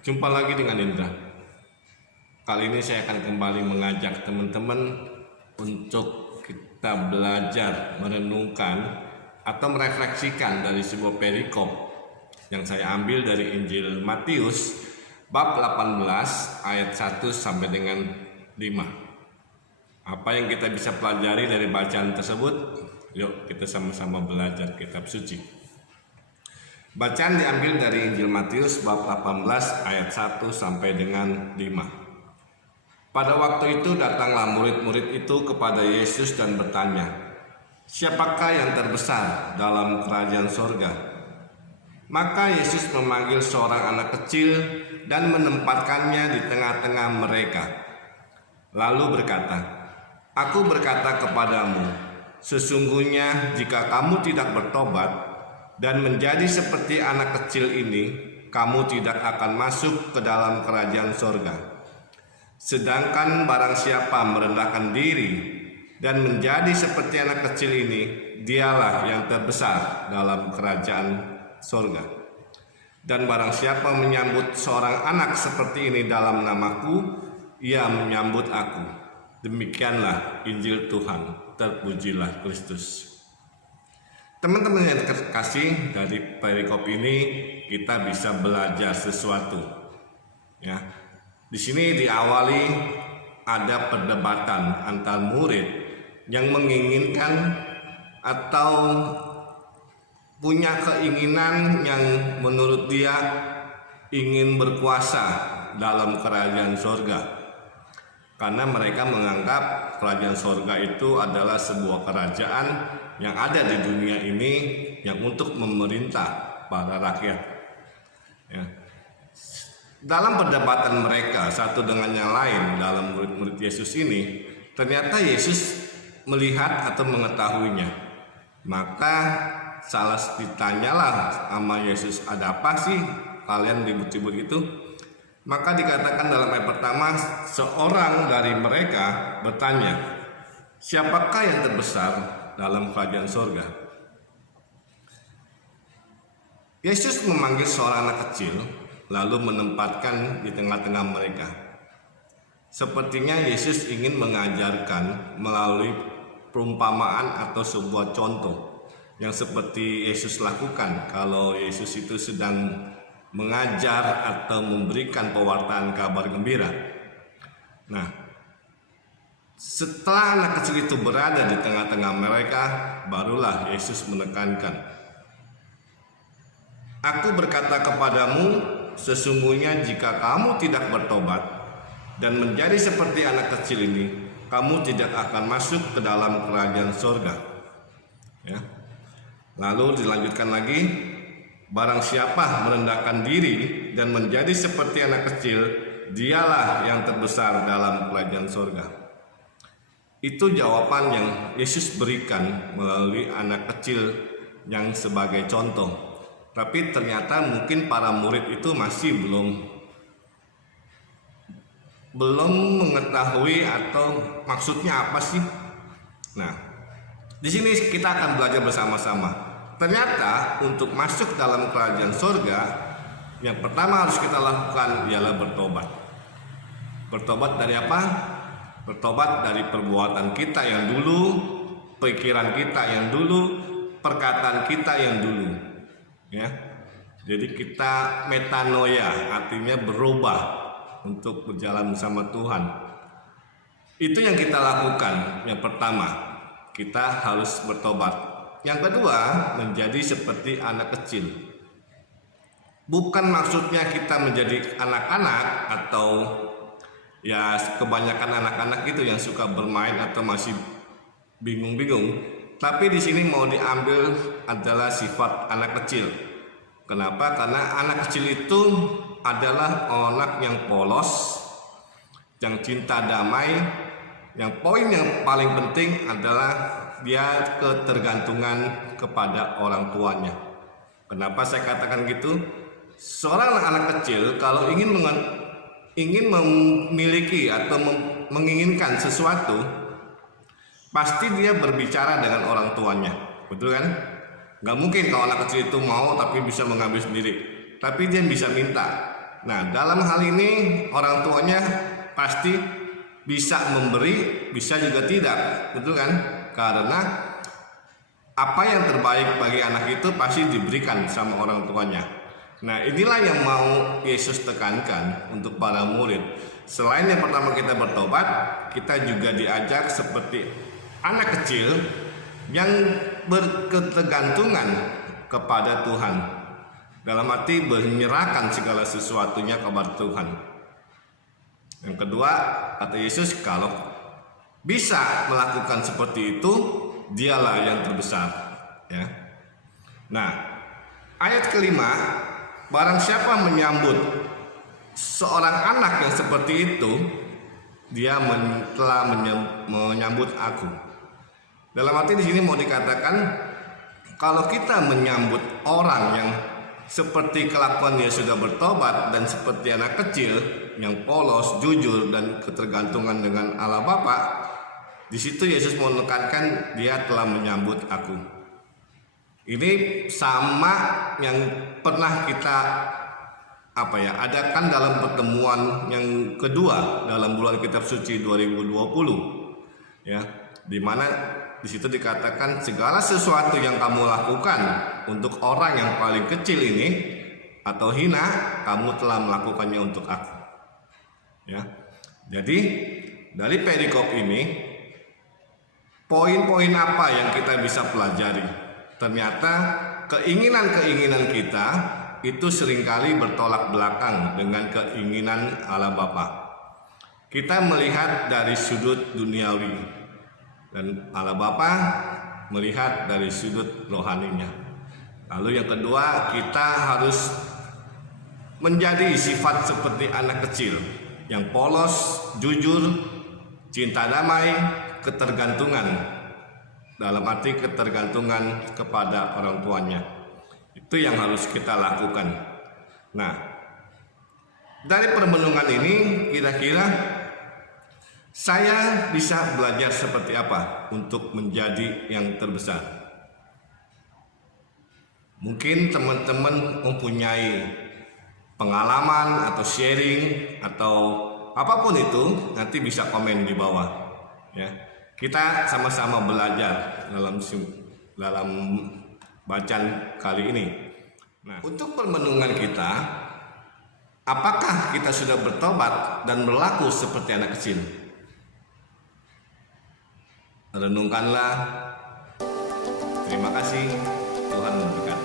Jumpa lagi dengan Indra. Kali ini saya akan kembali mengajak teman-teman untuk kita belajar merenungkan atau merefleksikan dari sebuah perikop yang saya ambil dari Injil Matius bab 18 ayat 1 sampai dengan 5. Apa yang kita bisa pelajari dari bacaan tersebut? Yuk kita sama-sama belajar kitab suci. Bacaan diambil dari Injil Matius bab 18 ayat 1 sampai dengan 5. Pada waktu itu datanglah murid-murid itu kepada Yesus dan bertanya, "Siapakah yang terbesar dalam kerajaan sorga?" Maka Yesus memanggil seorang anak kecil dan menempatkannya di tengah-tengah mereka. Lalu berkata, "Aku berkata kepadamu, sesungguhnya jika kamu tidak bertobat dan menjadi seperti anak kecil ini, kamu tidak akan masuk ke dalam kerajaan sorga. Sedangkan barang siapa merendahkan diri dan menjadi seperti anak kecil ini, dialah yang terbesar dalam kerajaan sorga. Dan barang siapa menyambut seorang anak seperti ini dalam namaku, ia menyambut aku." Demikianlah Injil Tuhan. Terpujilah Kristus. Teman-teman yang terkasih, dari perikop ini kita bisa belajar sesuatu. Ya, di sini diawali ada perdebatan antar murid yang menginginkan atau punya keinginan yang menurut dia ingin berkuasa dalam kerajaan sorga. Karena mereka menganggap kerajaan sorga itu adalah sebuah kerajaan yang ada di dunia ini yang untuk memerintah para rakyat. Ya. Dalam perdebatan mereka satu dengan yang lain dalam murid-murid Yesus ini, ternyata Yesus melihat atau mengetahuinya. Maka salah ditanyalah sama Yesus, "Ada apa sih kalian ribut-ribut itu?" Maka dikatakan dalam ayat pertama, seorang dari mereka bertanya, "Siapakah yang terbesar dalam kerajaan sorga?" Yesus memanggil seorang anak kecil lalu menempatkan di tengah-tengah mereka. Sepertinya Yesus ingin mengajarkan melalui perumpamaan atau sebuah contoh yang seperti Yesus lakukan kalau Yesus itu sedang mengajar atau memberikan pewartaan kabar gembira. Nah, setelah anak kecil itu berada di tengah-tengah mereka, barulah Yesus menekankan, "Aku berkata kepadamu, sesungguhnya jika kamu tidak bertobat dan menjadi seperti anak kecil ini, kamu tidak akan masuk ke dalam kerajaan sorga." Ya. Lalu dilanjutkan lagi, "Barang siapa merendahkan diri dan menjadi seperti anak kecil, dialah yang terbesar dalam kerajaan sorga." Itu jawaban yang Yesus berikan melalui anak kecil yang sebagai contoh. Tapi ternyata mungkin para murid itu masih belum mengetahui atau maksudnya apa sih. Nah, di sini kita akan belajar bersama-sama. Ternyata untuk masuk dalam kerajaan sorga, yang pertama harus kita lakukan ialah bertobat. Bertobat dari apa? Bertobat dari perbuatan kita yang dulu, pikiran kita yang dulu, perkataan kita yang dulu. Ya, jadi kita metanoia, artinya berubah untuk berjalan bersama Tuhan. Itu yang kita lakukan. Yang pertama, kita harus bertobat. Yang kedua, menjadi seperti anak kecil. Bukan maksudnya kita menjadi anak-anak atau ya kebanyakan anak-anak itu yang suka bermain atau masih bingung-bingung. Tapi di sini mau diambil adalah sifat anak kecil. Kenapa? Karena anak kecil itu adalah anak yang polos, yang cinta damai. Yang poin yang paling penting adalah dia ketergantungan kepada orang tuanya. Kenapa saya katakan gitu? Seorang anak kecil kalau ingin memiliki atau menginginkan sesuatu, pasti dia berbicara dengan orang tuanya, betul kan? Gak mungkin kalau anak kecil itu mau tapi bisa mengambil sendiri. Tapi dia bisa minta. Nah, dalam hal ini orang tuanya pasti bisa memberi, bisa juga tidak, betul kan? Karena apa yang terbaik bagi anak itu pasti diberikan sama orang tuanya. Nah, inilah yang mau Yesus tekankan untuk para murid. Selain yang pertama kita bertobat, kita juga diajak seperti anak kecil yang berketergantungan kepada Tuhan. Dalam arti menyerahkan segala sesuatunya kepada Tuhan. Yang kedua, kata Yesus, kalau bisa melakukan seperti itu, dialah yang terbesar. Ya. Nah, ayat kelima, barang siapa menyambut seorang anak yang seperti itu, dia telah menyambut aku. Dalam arti di sini mau dikatakan, kalau kita menyambut orang yang seperti kelakuannya sudah bertobat dan seperti anak kecil yang polos, jujur dan ketergantungan dengan Allah Bapa, di situ Yesus mau menekankan dia telah menyambut aku. Ini sama yang pernah kita adakan dalam pertemuan yang kedua dalam bulan Kitab Suci 2020, ya, di mana di situ dikatakan segala sesuatu yang kamu lakukan untuk orang yang paling kecil ini atau hina, kamu telah melakukannya untuk aku. Ya. Jadi dari perikop ini, poin-poin apa yang kita bisa pelajari? Ternyata keinginan-keinginan kita itu seringkali bertolak belakang dengan keinginan Allah Bapa. Kita melihat dari sudut duniawi dan Allah Bapa melihat dari sudut rohaninya. Lalu yang kedua, kita harus menjadi sifat seperti anak kecil yang polos, jujur, cinta damai, ketergantungan. Dalam arti ketergantungan kepada orang tuanya. Itu yang harus kita lakukan. Nah, dari permenungan ini kira-kira saya bisa belajar seperti apa untuk menjadi yang terbesar. Mungkin teman-teman mempunyai pengalaman atau sharing atau apapun itu, nanti bisa komen di bawah. Ya, kita sama-sama belajar dalam bacaan kali ini. Nah, untuk permenungan kita, apakah kita sudah bertobat dan berlaku seperti anak kecil? Renungkanlah. Terima kasih. Tuhan memberkati.